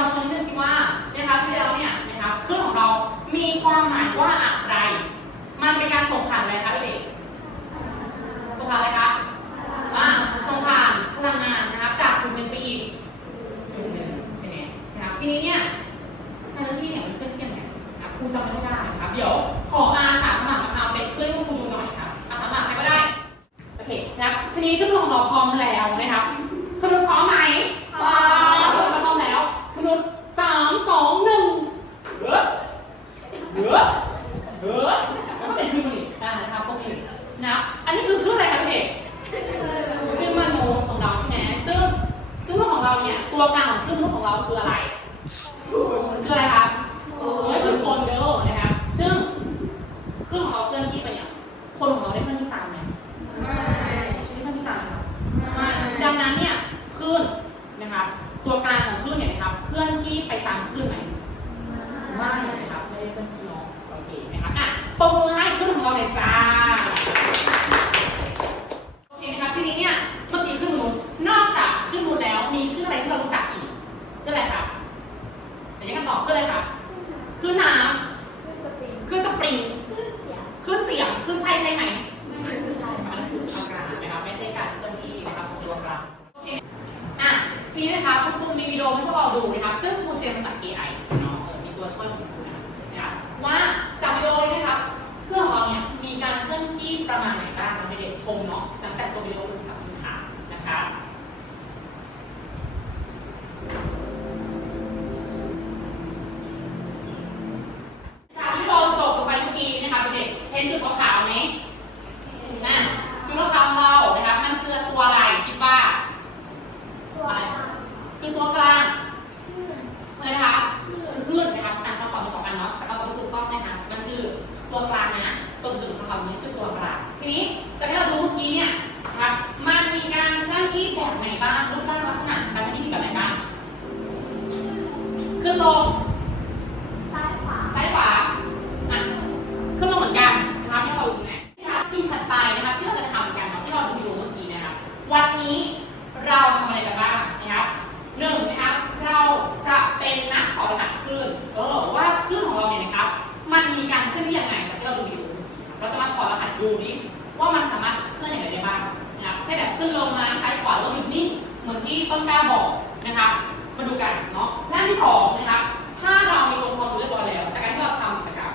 เรามาดูนิดนึงสิว่านะครับที่เราเนี่ยนะครับคลื่นของเรามีความหมายว่าอะไรมันเป็นการส่งผ่านอะไรคะเด็กส่งผ่านอะไรคะส่งผ่านพลังงานนะครับจากจุดหนึ่งไปอีกจุดหนึ่งใช่ไหมนะครับทีนี้เนี่ยการที่เนี่ยมันเคลื่อนที่ยังไงนะครูจำไม่ได้นะครับเดี๋ยวขออาสาสมัครมาทำเป็นคลื่นครูดูหน่อยครับอาสาสมัครใครก็ได้โอเคนะครับทีนี้คลื่นของเราพร้อมแล้วนะครับคุณพร้อมไหมพร้อมแล้วคุณ3 2 1แล้วก็เป็นคลื่นมันอีกนะครับโอเคนะครับอันนี้คือคลื่นอะไรคะเด็กคลื่นมโนของเราใช่ไหมซึ่งคลื่นของเราเนี่ยตัวกลางของคลื่นของเราคืออะไรคืออะไรครับคือโคนเดลนะครับซึ่งคลื่นของเราเคลื่อนที่ไปเนี่ยคนของเราได้เคลื่อนที่ตามไหมไม่เคลื่อนที่ตามนะครับไม่ดังนั้นเนี่ยคลื่นนะครับตัวกลางของคลื่นเนี่ยนะครับเคลื่อนที่ไปตามคลื่นไหมไม่นะครับไม่ได้เคลื่อนที่เนาะโอเคนะครับปรบมือให้คลื่นของเราหน่อยจ้าโอเคนะครับทีนี้เนี่ยเมื่อกี้คลื่นนู้นนอกจากคลื่นนู้นแล้วมีคลื่นอะไรที่เรารู้จักอีกคลื่นอะไรครับเดี๋ยวกันตอบคลื่นอะไรครับคลื่นน้ำคลื่นสปริงคลื่นเสียงคลื่นไส้ใช่ไหมไม่ใช่มันคืออากาศนะครับไม่ใช่การเคลื่อนที่นะครับของตัวเราโอเคทีนี้นะครับคุณครูมีวิดีโอให้พวกเราดูนะครับซึ่งครูเจมมาจาก AI เนาะมีตัวช่วยของครูนะครับว่าจากวิดีโอนี้นะครับเครื่องของเราเนี่ยมีการเคลื่อนที่ประมาณไหนบ้างเราไปเด็กชมเนาะหลังจากชมวิดีโอคุณค่ะคุณค่ะนะคะจากที่เราจบกันไปเมื่อกี้นะคะเด็กเห็นจุดขาวๆไหมจุดขาวของเรานะครับมันคือตัวอะไรคิดว่าอะไรคือตัวกลางเลยนะคะคลื่นนะครับคำตอบมี2 อันเนาะแต่คำตอบที่ถูกต้องนะคะมันคือตัวกลางนะตัวจุดของคำตอบนี้คือตัวกลางทีนี้จากที่เราดูเมื่อกี้เนี่ยนะครับมันมีการเคลื่อนที่แบบไหนบ้างรูปร่างลักษณะการเคลื่อนที่แบบไหนบ้างขึ้นลงซ้ายขวาขึ้นลงเหมือนกันนะครับที่เราดูนะสิ่งถัดไปนะครับที่เราจะทำกันที่เราดูวิดีโอเมื่อกี้นะครับวันนี้เราทำอะไรกันบ้างนะครับ1นะครับเราจะเป็นนักถอดรหัสคลื่นว่าคลื่นของเราเนี่ยนะครับมันมีการเคลื่อนที่ยังไงจากที่เราดูวิดีโอเราจะมาถอดรหัสดูดิว่ามันสามารถเคลื่อนอย่างไรได้บ้างนะครับใช่แบบขึ้นลงมาซ้ายขวาแล้วหยุดนิ่งเหมือนที่ต้นกล้าบอกนะครับมาดูกันเนาะด้านที่2นะครับถ้าเรามีองค์ความรู้เรียบร้อยแล้วจากการที่เราทำกิจกรรม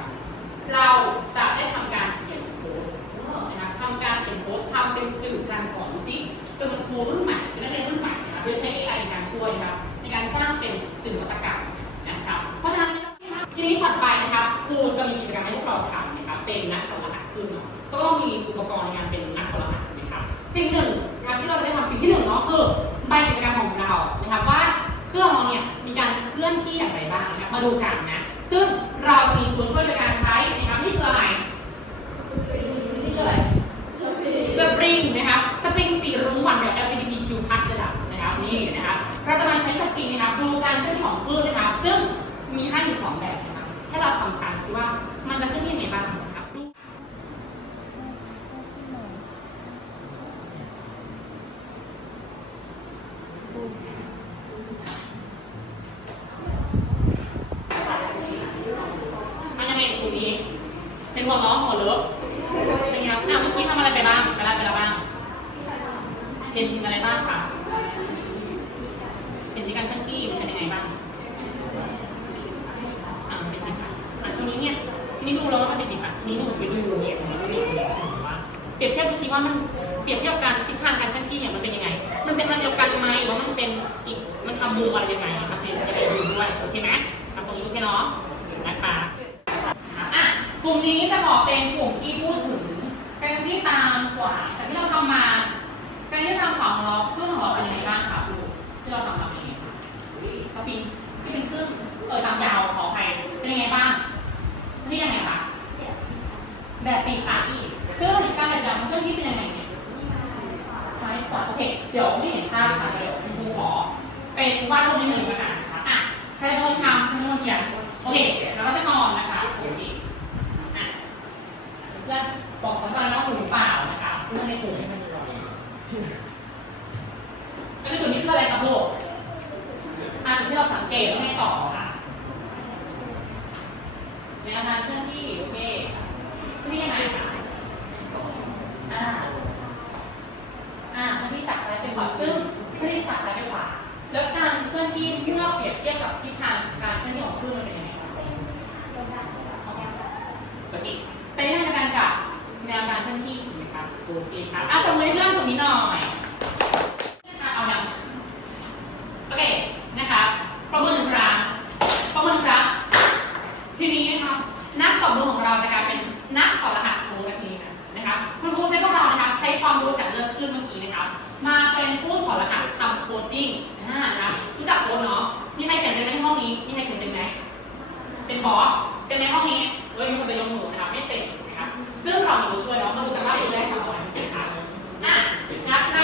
เราจะได้ทำการเขียนโค้ดนะครับทำการเขียนโค้ดทำเป็นสื่อการสอนดูสิเป็นครูรุ่นใหม่เป็นนักเรียนรุ่นใหม่นะครับโดยใช้ AI ในการช่วยนะครับในการสร้างเป็นสื่อนวัตกรรมนะครับเพราะฉะนั้นทีนี้ถัดไปนะครับครูจะมีกิจกรรมให้พวกเราทำนะครับเป็นนักถอดรหัสคลื่นเนาะก็ต้องมีอุปกรณ์ในการเป็นนักถอดรหัสนะครับสิ่งหนึ่งนะครับที่เราจะได้ทำสิ่งที่1เนาะคือใบกิจกรรมของเรานะครับว่าเครื่องเราเนี่ยมีการเคลื่อนที่อย่างไรบ้างนะครับมาดูกันนะซึ่งเราจะมีตัวช่วยในการใช้นะครับนี่คืออะไรสปริงนะครับสปริงสีรุ้งหวานแบบ LGBTQ+ ระดับนะครับนี่นะครับเราจะมาใช้สปริงนะครับดูการเคลื่อนที่ของคลื่นนะครับซึ่งมีให้อยู่2 แบบนะครับให้เราทำกันซิว่ามันจะเคลื่อนที่ยังไงบ้างนะครับดูมันยังไงตรงนี้เป็นหัวล้อหัวเลิฟเป็นไงครับเมื่อกี้ทำอะไรไปบ้างไปแล้วบ้างเห็นอะไรบ้างคะเห็นที่การเคลื่อนที่เป็นยังไงบ้างเป็นยังไงทีนี้เนี่ยทีนี้ดูแล้วว่ามันเป็นยังไงทีนี้หนูไปดูเนี่ยแล้วก็มีว่าเปรียบเทียบดูซิว่ามันเปรียบเทียบการทิศทางการเคลื่อนที่เนี่ยมันเป็นยังไงมันเป็นทางเดียวกันไหมหรือว่ามันเป็นอีกมันทำมุมอะไรยังไงนะครับเดี๋ยวจะไปดูด้วยโอเคไหมทำตรงนี้โอเคเนาะนะคะกลุ่มนี้จะบอกเป็นกลุ่มที่พูดถึงเป็นที่ตามขวาแต่ที่เราทำมาเป็นที่ตามขวาของเราเครื่องของเราเป็นยังไงบ้างคะครูที่เราทำมาเองสปริงที่เป็นเครื่องตามยาวขออภัยเป็นยังไงบ้างนี่ยังไงคะแบบปีกขาอีกซึ่งการแบบยาวมันเคลื่อนที่เป็นยังไงเนี่ยซ้ายขวาโอเคเดี๋ยวไม่เห็นภาพค่ะเดี๋ยวครูขอเป็นวาดรูปนิดหนึ่งนะคะใครจะต้องทำใครจะต้องเขียนโอเคแล้วก็จะนอนนะคะโอเคเพื่อนบอกเขาว่าน้องสูงเปล่านะคะเพื่อนในสูงให้มันจุดนี้คืออะไรครับลูกจุดที่เราสังเก แล้วไงต่อค่ะแนวทางเคลื่อนที่โอเคเคลื่อนที่ยังไงคะเคลื่อนที่จากซ้ายไปขวาซึ่งเคลื่อนที่จากซ้ายไปขวาแล้วการเคลื่อนที่เมื่อเปรียบเทียบกับทิศทางการเคลื่อนที่ของคลื่นมันเป็นยังไงคะโอเคเป็นยังไงกันกับแนวการเคลื่อนที่ถูกไหมครับโอเคครับปรบมือให้เพื่อนตรงนี้หน่อยเอาอย่างโอเคนะครับประเมินหนึ่งครั้งประเมินหนึ่งครั้งทีนี้นะครับนักตอบรู้ของเราจะกลายเป็นนักถอดรหัสโค้ดแบบนี้นะครับคุณครูใช้พวกเรานะครับใช้ความรู้จากเรื่องขึ้นเมื่อกี้นะครับมาเป็นผู้ถอดรหัสทำโคดดิ้งนะครับรู้จักโค้ดเนาะมีใครเขียนเป็นไหมในห้องนี้มีใครเขียนเป็นไหมเป็นบอสเป็นในห้องนี้มีคนจะยกมือนะครับไม่เป็นนะครับซึ่งเรามีผู้ช่วยเนาะมาดูกันว่าคุณได้ทำอะไรนะครับนะครับใน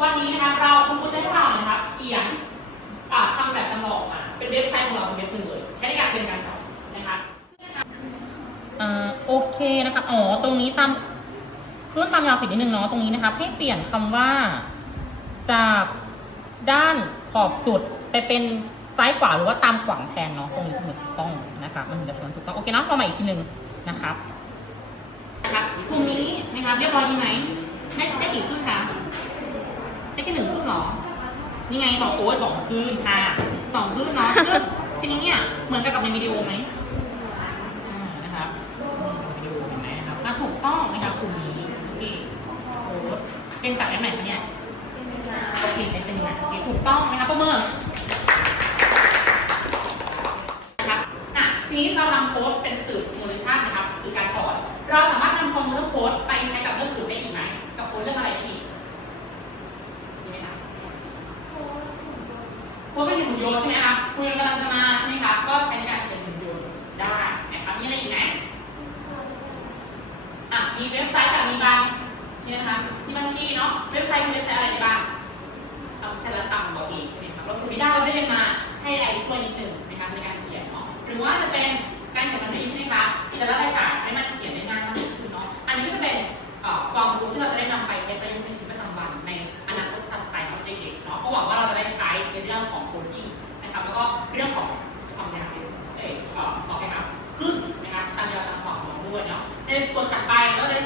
วันนี้นะครับเราคุณครูจะให้เรานะครับเขียนทำแบบจำลองมาเป็นเว็บไซต์ของเราเป็นเว็บหนึ่งเลยใช้ในการเรียนการสอนนะครับโอเคนะครับตรงนี้ตามเพิ่มตามยาวผิดนิดนึงเนาะตรงนี้นะครับให้เปลี่ยนคำว่าจากด้านขอบสุดไปเป็นซ้ายขวาหรือว่าตามขวางแทนเนาะตรงนี้จะถูกต้องนะครับมันถึงจะถูกต้องโอเคเนาะเราใหม่อีกทีนึงนะครับกลุ่มนี้นะครับเรียบร้อยดีไหมได้กี่ครึ่งคะได้แค่1 ครึ่งหรอนี่ไง2 ครึ่งค่ะ2 ครึ่งเนาะซึ่งทีนี้เนี่ยเหมือนกับในวิดีโอไหมนะครับวิดีโอเห็นไหมนะครับถูกต้องนะครับกลุ่มนี้ที่โค้ดเจนจากแอปไหนคะเนี่ยโอเคเจนไหนโอเคถูกต้องนะครับประเมินนะครับทีนี้เรานำโค้ดเป็นสื่อ simulation นะครับคือการสอนเราสามารถนำข้อมูลโค้ดไปใช้กับเรื่องอื่นได้อีกไหมกับโค้ดเรื่องอะไรได้อีกโค้ดเป็นหุ่นยนต์ใช่ไหมครับหุ่นยนต์กำลังจะมาใช่ไหมครับก็ใช้ในการเขียนหุ่นยนต์ได้นะครับมีอะไรอีกไหมมีเว็บไซต์กับมีบัญชีนะคะมีบัญชีเนาะเว็บไซต์มีเว็บไซต์อะไรได้บ้างใช้แล้วทำบอกเองใช่ไหมครับเราถูกไม่ได้เราได้เรียนมาให้ไอช่วยนิดหนึ่งนะครับในการเขียนเนาะหรือว่าจะเป็นการเขียนบัญชีใช่ไหมคะแต่ละรายจ่ายให้มันเขียนได้ง่ายมากขึ้นเนาะอันนี้ก็จะเป็นความรู้ที่เราจะได้นำไปใช้ประยุกต์ในชีวิตประจำวันในอนาคตถัดไปของเด็กๆเนาะก็หวังว่าเราจะได้ใช้ในเรื่องของโคดดิ้งนะครับแล้วก็เรื่องของความยาวขอให้ครับขึ้นนะครับตามยาวตามขวางของด้วยเนาะในตัวถัดไปก็จะ